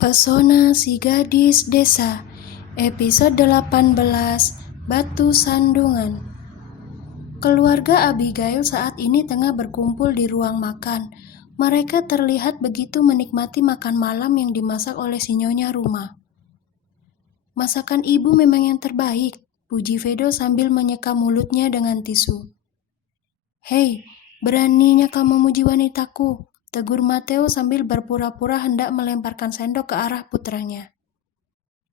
Pesona si gadis desa, episode 18, Batu Sandungan. Keluarga Abigail saat ini tengah berkumpul di ruang makan. Mereka terlihat begitu menikmati makan malam yang dimasak oleh si nyonya rumah. "Masakan ibu memang yang terbaik," puji Vedo sambil menyeka mulutnya dengan tisu. "Hei, beraninya kau memuji wanitaku," tegur Mateo sambil berpura-pura hendak melemparkan sendok ke arah putranya.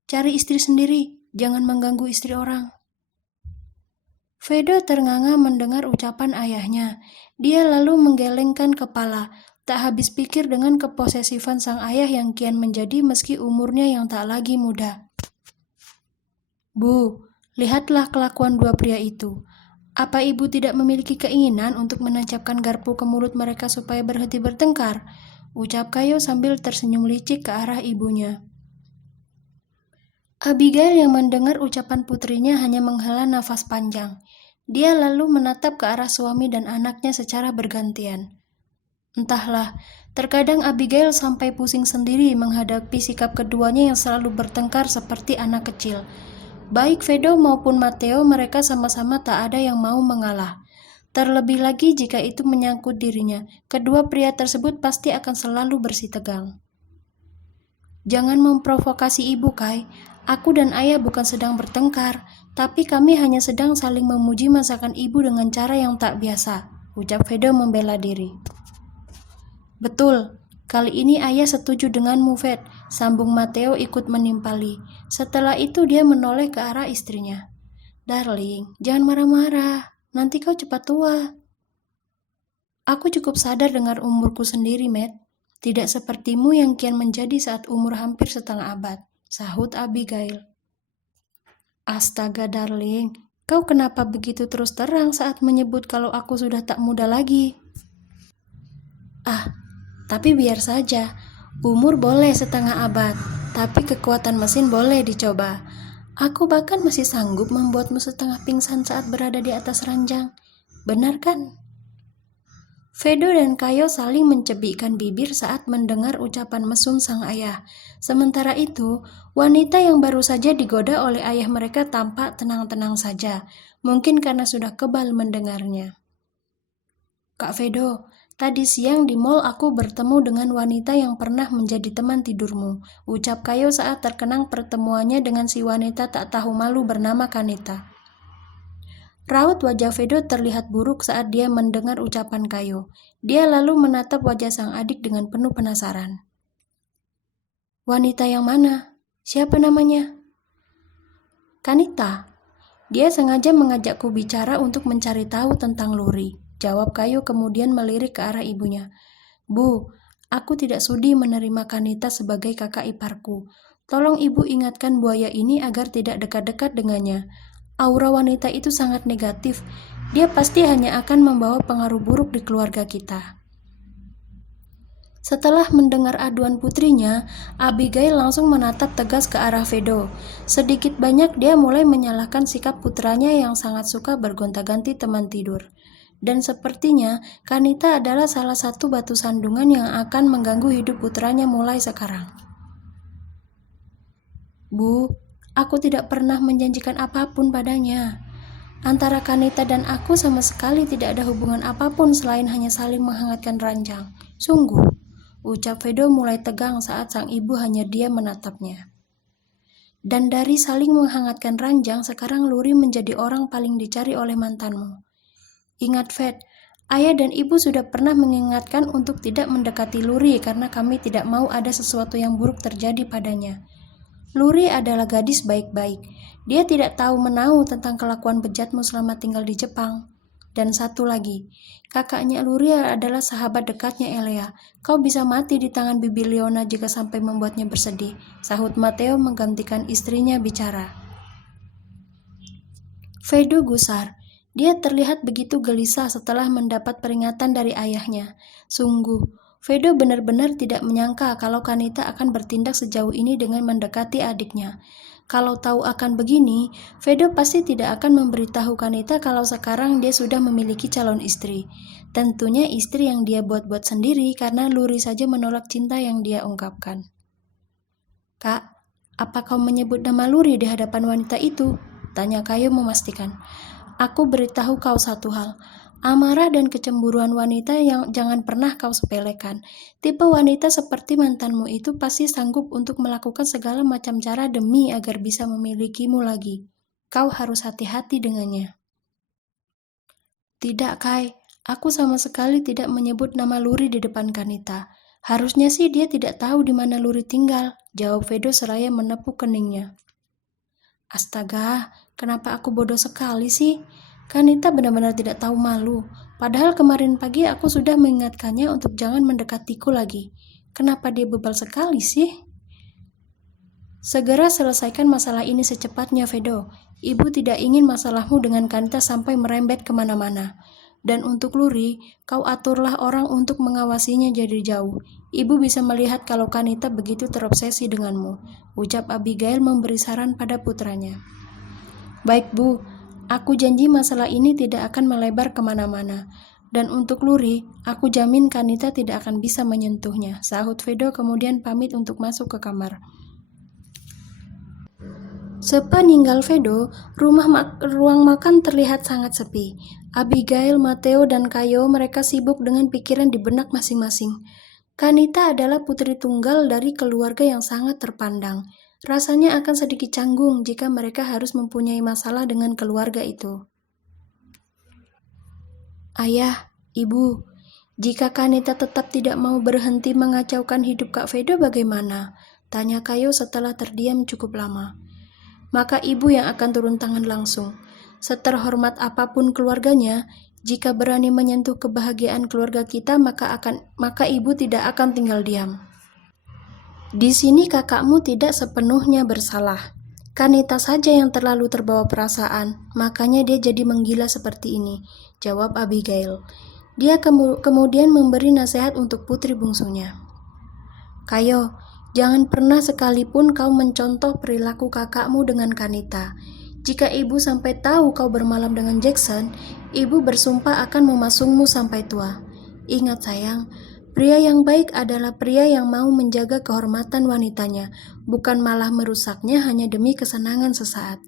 "Cari istri sendiri, jangan mengganggu istri orang." Vedo ternganga mendengar ucapan ayahnya. Dia lalu menggelengkan kepala, tak habis pikir dengan keposesifan sang ayah yang kian menjadi meski umurnya yang tak lagi muda. "Bu, lihatlah kelakuan dua pria itu. Apa ibu tidak memiliki keinginan untuk menancapkan garpu ke mulut mereka supaya berhenti bertengkar?" ucap Kayo sambil tersenyum licik ke arah ibunya. Abigail yang mendengar ucapan putrinya hanya menghela nafas panjang. Dia lalu menatap ke arah suami dan anaknya secara bergantian. Entahlah, terkadang Abigail sampai pusing sendiri menghadapi sikap keduanya yang selalu bertengkar seperti anak kecil. Baik Vedo maupun Mateo, mereka sama-sama tak ada yang mau mengalah. Terlebih lagi jika itu menyangkut dirinya, kedua pria tersebut pasti akan selalu bersitegang. "Jangan memprovokasi ibu, Kai. Aku dan ayah bukan sedang bertengkar, tapi kami hanya sedang saling memuji masakan ibu dengan cara yang tak biasa," ucap Vedo membela diri. "Betul, kali ini ayah setuju denganmu, Ved," sambung Mateo ikut menimpali. Setelah itu dia menoleh ke arah istrinya. "Darling, jangan marah-marah, nanti kau cepat tua." "Aku cukup sadar dengan umurku sendiri, Matt. Tidak sepertimu yang kian menjadi saat umur hampir setengah abad," sahut Abigail. "Astaga, darling, kau kenapa begitu terus terang saat menyebut kalau aku sudah tak muda lagi?" "Ah, tapi biar saja. Umur boleh setengah abad, tapi kekuatan mesin boleh dicoba. Aku bahkan masih sanggup membuatmu setengah pingsan saat berada di atas ranjang. Benar kan?" Vedo dan Kayo saling mencebikkan bibir saat mendengar ucapan mesum sang ayah. Sementara itu, wanita yang baru saja digoda oleh ayah mereka tampak tenang-tenang saja, mungkin karena sudah kebal mendengarnya. "Kak Vedo, tadi siang di mall aku bertemu dengan wanita yang pernah menjadi teman tidurmu," ucap Kayo saat terkenang pertemuannya dengan si wanita tak tahu malu bernama Kanita. Raut wajah Vedo terlihat buruk saat dia mendengar ucapan Kayo. Dia lalu menatap wajah sang adik dengan penuh penasaran. "Wanita yang mana? Siapa namanya?" "Kanita. Dia sengaja mengajakku bicara untuk mencari tahu tentang Luri," jawab Kayo kemudian melirik ke arah ibunya. "Bu, aku tidak sudi menerima Kanita sebagai kakak iparku. Tolong ibu ingatkan buaya ini agar tidak dekat-dekat dengannya. Aura wanita itu sangat negatif. Dia pasti hanya akan membawa pengaruh buruk di keluarga kita." Setelah mendengar aduan putrinya, Abigail langsung menatap tegas ke arah Vedo. Sedikit banyak dia mulai menyalahkan sikap putranya yang sangat suka bergonta-ganti teman tidur. Dan sepertinya Kanita adalah salah satu batu sandungan yang akan mengganggu hidup putranya mulai sekarang. "Bu, aku tidak pernah menjanjikan apapun padanya. Antara Kanita dan aku sama sekali tidak ada hubungan apapun selain hanya saling menghangatkan ranjang. Sungguh," ucap Vedo mulai tegang saat sang ibu hanya diam menatapnya. "Dan dari saling menghangatkan ranjang, sekarang Luri menjadi orang paling dicari oleh mantanmu. Ingat, Ved, ayah dan ibu sudah pernah mengingatkan untuk tidak mendekati Luri karena kami tidak mau ada sesuatu yang buruk terjadi padanya. Luri adalah gadis baik-baik. Dia tidak tahu menahu tentang kelakuan bejatmu selama tinggal di Jepang. Dan satu lagi, kakaknya Luri adalah sahabat dekatnya Elea. Kau bisa mati di tangan Bibi Leona jika sampai membuatnya bersedih," sahut Mateo menggantikan istrinya bicara. Vedo gusar. Dia terlihat begitu gelisah setelah mendapat peringatan dari ayahnya. Sungguh, Vedo benar-benar tidak menyangka kalau Kanita akan bertindak sejauh ini dengan mendekati adiknya. Kalau tahu akan begini, Vedo pasti tidak akan memberitahu Kanita kalau sekarang dia sudah memiliki calon istri. Tentunya istri yang dia buat-buat sendiri karena Luri saja menolak cinta yang dia ungkapkan. Kak, apa kau menyebut nama Luri di hadapan wanita itu? Tanya Kayo memastikan. Aku beritahu kau satu hal. Amarah dan kecemburuan wanita yang jangan pernah kau sepelekan. Tipe wanita seperti mantanmu itu pasti sanggup untuk melakukan segala macam cara demi agar bisa memilikimu lagi. Kau harus hati-hati dengannya. Tidak, Kai. Aku sama sekali tidak menyebut nama Luri di depan Kanita. Harusnya sih dia tidak tahu di mana Luri tinggal, jawab Vedo seraya menepuk keningnya. Astaga, kenapa aku bodoh sekali sih? Kanita benar-benar tidak tahu malu. Padahal kemarin pagi aku sudah mengingatkannya untuk jangan mendekatiku lagi. Kenapa dia bebal sekali sih? Segera selesaikan masalah ini secepatnya, Vedo. Ibu tidak ingin masalahmu dengan Kanita sampai merembet kemana-mana. Dan untuk Luri, kau aturlah orang untuk mengawasinya dari jauh. Ibu bisa melihat kalau Kanita begitu terobsesi denganmu, ucap Abigail memberi saran pada putranya. Baik, Bu. Aku janji masalah ini tidak akan melebar kemana-mana. Dan untuk Luri, aku jamin Kanita tidak akan bisa menyentuhnya, sahut Vedo kemudian pamit untuk masuk ke kamar. Sepeninggal Vedo, ruang makan terlihat sangat sepi. Abigail, Matteo, dan Kayo mereka sibuk dengan pikiran di benak masing-masing. Kanita adalah putri tunggal dari keluarga yang sangat terpandang. Rasanya akan sedikit canggung jika mereka harus mempunyai masalah dengan keluarga itu. Ayah, Ibu, jika Kanita tetap tidak mau berhenti mengacaukan hidup Kak Vedo bagaimana? Tanya Kayo setelah terdiam cukup lama. Maka ibu yang akan turun tangan langsung. Seterhormat apapun keluarganya, jika berani menyentuh kebahagiaan keluarga kita, maka ibu tidak akan tinggal diam. Di sini kakakmu tidak sepenuhnya bersalah. Kanita saja yang terlalu terbawa perasaan, makanya dia jadi menggila seperti ini, jawab Abigail. Dia kemudian memberi nasihat untuk putri bungsunya. Kayo, jangan pernah sekalipun kau mencontoh perilaku kakakmu dengan Kanita. Jika ibu sampai tahu kau bermalam dengan Jackson, ibu bersumpah akan memasungmu sampai tua. Ingat sayang, pria yang baik adalah pria yang mau menjaga kehormatan wanitanya, bukan malah merusaknya hanya demi kesenangan sesaat.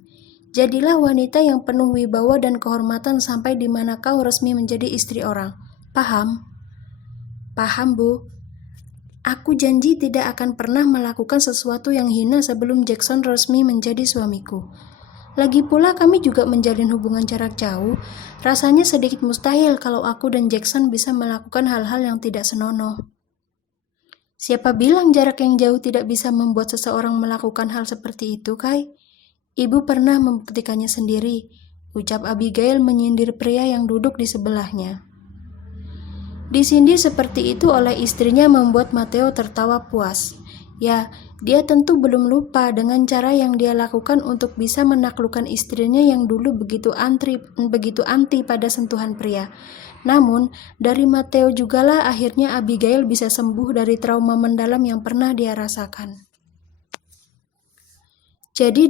Jadilah wanita yang penuh wibawa dan kehormatan sampai di mana kau resmi menjadi istri orang. Paham? Paham, Bu. Aku janji tidak akan pernah melakukan sesuatu yang hina sebelum Jackson resmi menjadi suamiku. Lagi pula kami juga menjalin hubungan jarak jauh. Rasanya sedikit mustahil kalau aku dan Jackson bisa melakukan hal-hal yang tidak senonoh. Siapa bilang jarak yang jauh tidak bisa membuat seseorang melakukan hal seperti itu, Kai? Ibu pernah membuktikannya sendiri, ucap Abigail menyindir pria yang duduk di sebelahnya. Disindir seperti itu oleh istrinya membuat Matteo tertawa puas. Ya, dia tentu belum lupa dengan cara yang dia lakukan untuk bisa menaklukkan istrinya yang dulu begitu anti pada sentuhan pria. Namun, dari Matteo jugalah akhirnya Abigail bisa sembuh dari trauma mendalam yang pernah dia rasakan. Jadi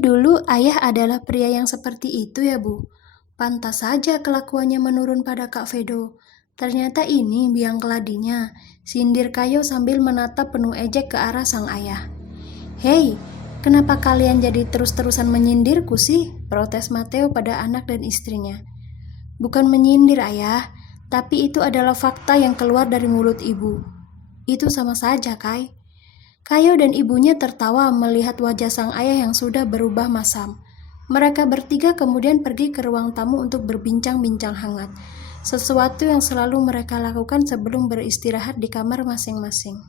dulu ayah adalah pria yang seperti itu ya, Bu? Pantas saja kelakuannya menurun pada Kak Vedo. Ternyata ini biang keladinya, sindir Kayo sambil menatap penuh ejek ke arah sang ayah. Hei, kenapa kalian jadi terus-terusan menyindirku sih? Protes Matteo pada anak dan istrinya. Bukan menyindir ayah, tapi itu adalah fakta yang keluar dari mulut ibu. Itu sama saja, Kai. Kayo dan ibunya tertawa melihat wajah sang ayah yang sudah berubah masam. Mereka bertiga kemudian pergi ke ruang tamu untuk berbincang-bincang hangat. Sesuatu yang selalu mereka lakukan sebelum beristirahat di kamar masing-masing.